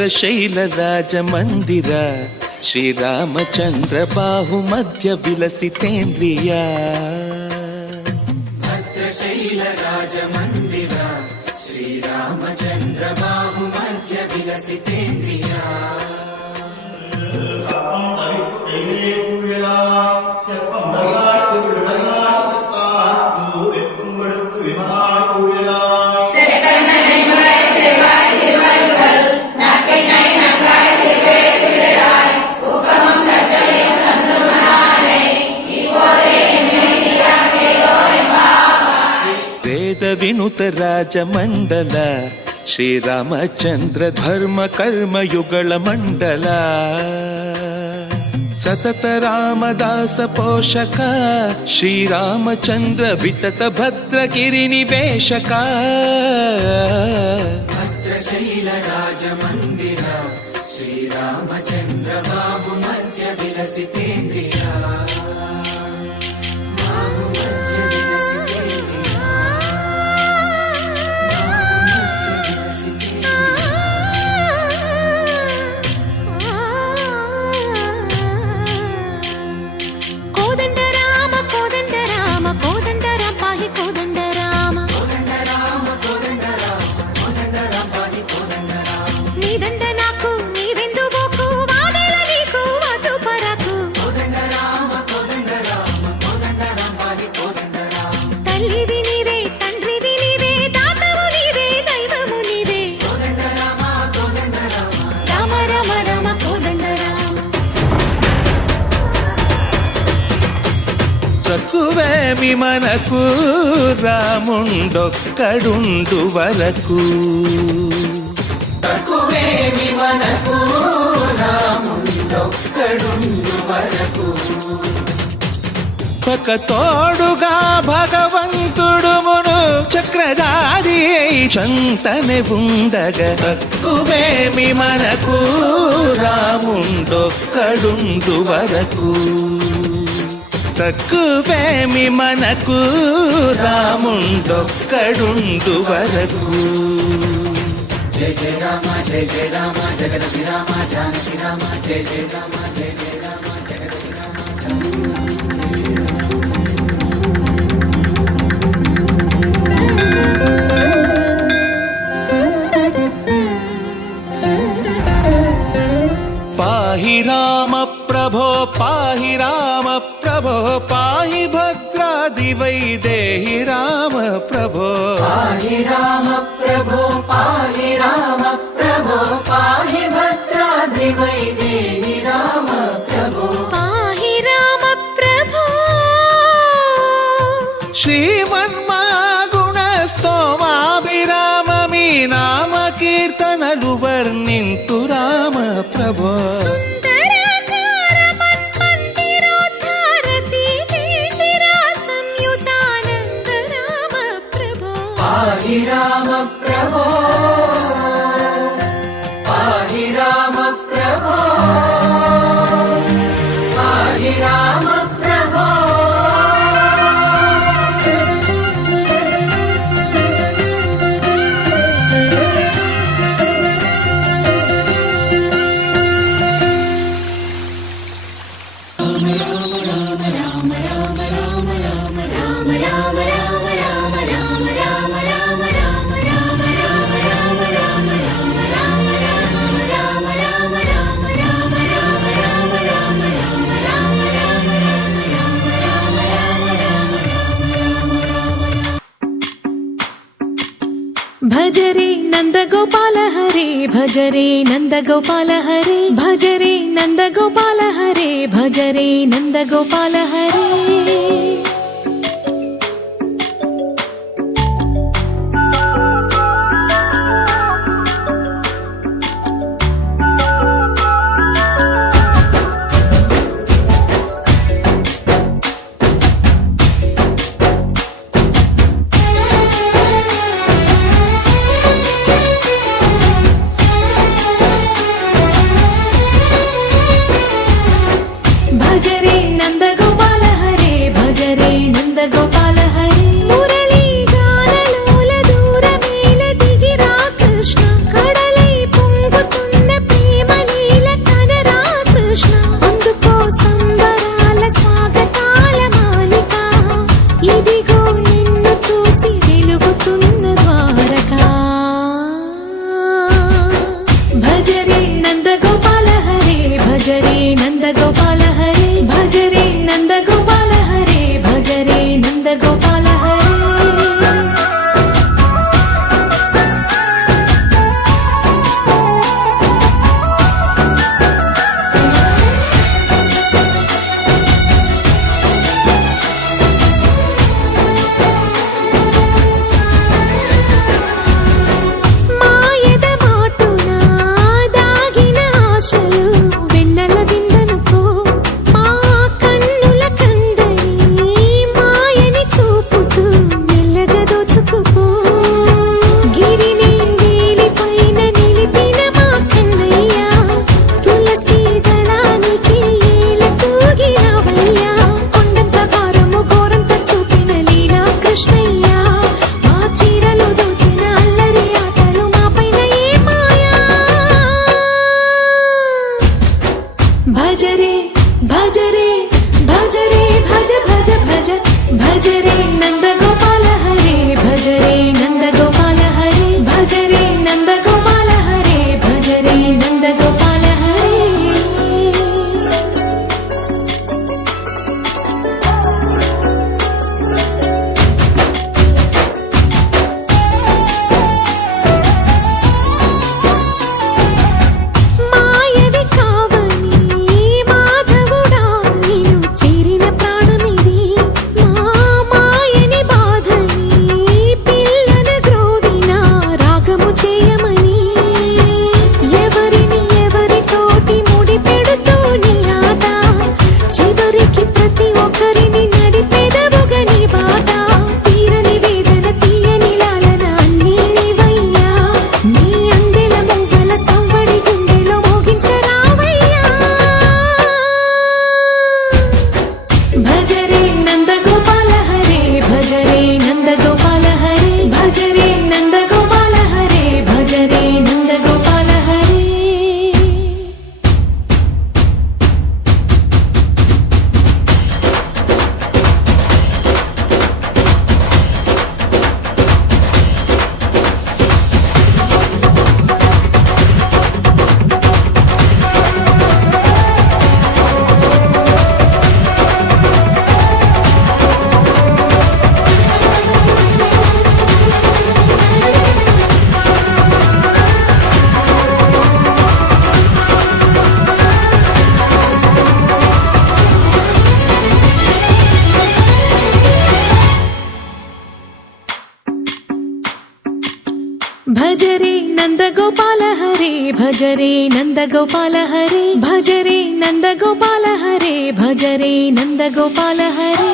భద్రశైల రాజమందిర శ్రీరామచంద్ర బాహుమధ్య విలసితేంద్రియ భద్రశైల రాజమందిర శ్రీరామచంద్ర బాహుమధ్య విలసితేంద్రియ వినుత రాజమండల శ్రీరామచంద్ర ధర్మ కర్మయుగళ మండల సతత రామదాస పోషక శ్రీరామచంద్ర వితత భద్రగిరి నివేశక భద్రశైల రాజమందిర శ్రీరామచంద్ర బాబు మధ్య విలసితేంద్రియ తక్కువేమి మనకు రాముండొక్కడుండు వరకు తక్కువేమి మనకు రాముండొక్కడుండు వరకు ఒక తోడుగా భగవంతుడు మును చక్రధారి చంతనే ఉండగా తక్కువేమి మనకు రాముండొక్కడుండు వరకు తక్కువేమి మనకు రాముండొక్కడుండు వరకు జయ జయ రామ జయ జయ రామ జగదపి రామ జానకి రామ జయ జయ రామ జయ జయ రామ జగదపి రామ పాహి రామ ప్రభో పాహి రామ ప్రభో పాహి భద్రాది వైదేహి రామ ప్రభో పాహి రామ ప్రభో పాహి రామ ప్రభో పాహి భద్రాద్రి వైదేహి రామ ప్రభో పాహి రామ ప్రభో శ్రీమన్మగుణ స్తోమాభిరామ మీ నామ కీర్తనలు వర్ణింతు రామ ప్రభో పాహి రామ ప్రభో పాహి రామ ప్రభో పాహి రామ ప్రభో భజరే నందగోపాల హరే భజరే నందగోపాల హరే భజరే నందగోపాల హరే భజరే నందగోపాల హరే భజరే నందగోపాల హరే భజరే నందగోపాల హరే మురళీ గానలోల దూరమేల దిగిరా కృష్ణ కడలై పొంగుతున్న లోకానికి ప్రతి ఒక్కరిని నడిపేదవుగా నీ బాట తీరని వేదన తీయని లాలన అన్నీ నీవయ్యా నీ అందెల మువ్వల సవ్వడి గుండెలో మోగించరావయ్యా భజరే నందగోపాల హరే భజరే నందగోపాల హరే భజరే నందగోపాల హరే భజరే నందగోపాల హరే భజరే నందగోపాల హరే భజరే నందగోపాల హరే భజరే నందగోపాల హరే భజరే నందగోపాల హరే